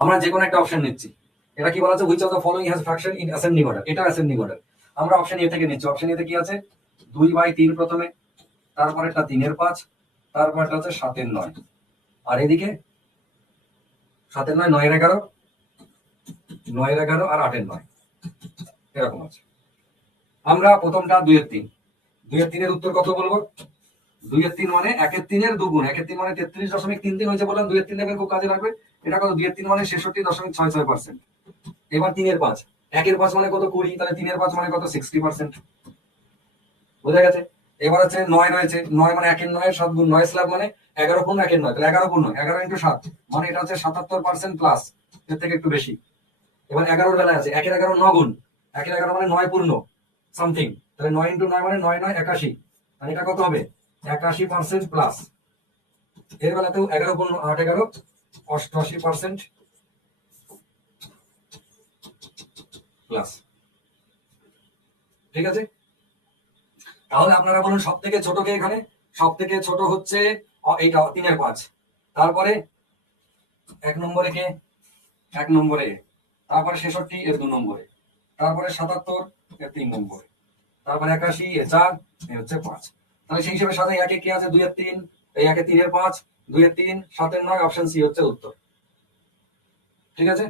আমরা যে কোনো একটা অপশন নিচ্ছি, এটা কি বলা আছে, which of the following has fraction in ascending order, এটা অ্যাসেন্ডিং অর্ডার। আমরা অপশন এ থেকে নিচ্ছি, অপশন এতে কি আছে 2/3 প্রথমে, তারপরেরটা 3/5, তারপরটা হচ্ছে 7/9, আর এদিকে 7/9, 9/11, 9/11 আর 8/9, এরকম আছে। আমরা প্রথমটা 2/3, 2/3 উত্তর কত বলবো, 2/3 মানে 1/3 2 গুণ, 1/3 মানে 33.33 হয়েছে বললাম, 2/3 নেবেন খুব কাজে লাগবে। এটা কত, 2/3 মানে 66.66%। এবার 3/5, 1/5 মানে কত 20, তাহলে 3/5 মানে কত 60%, বোঝা গেছে। এবার হচ্ছে 9 রয়েছে, 9 মানে 1/9 7 গুণ, 9 স্ল্যাব মানে 11 পূর্ণ 1/9, তাহলে 11 পূর্ণ 11 × 7 মানে এটা হচ্ছে 77% প্লাস, এর থেকে একটু বেশি। এবার 11 বেলায় আছে, 1/11 9 গুণ, 1/11 মানে 9 পূর্ণ সামথিং, তাহলে 9 × 9 মানে 9 9 81, মানে এটা কত হবে 81% প্লাস। এর বেলাতেও 11 পূর্ণ 8/11 88% প্লাস, ঠিক আছে। তাহলে আপনারা বলুন সব থেকে ছোট কে, এখানে সব থেকে ছোট হচ্ছে এইটা 3/5, তারপরে 1 নম্বরে কে, 1 নম্বরে, তারপরে 66 এর 2 নম্বরে, তারপরে 77 এর 3 নম্বরে, তারপরে 81 এর 4, এর হচ্ছে 5। তাহলে সেই হিসেবে সাথে 1 কে আছে 2/3, এই 1/3 এর 5, 2/3 7/9, অপশন সি হচ্ছে উত্তর, ঠিক আছে।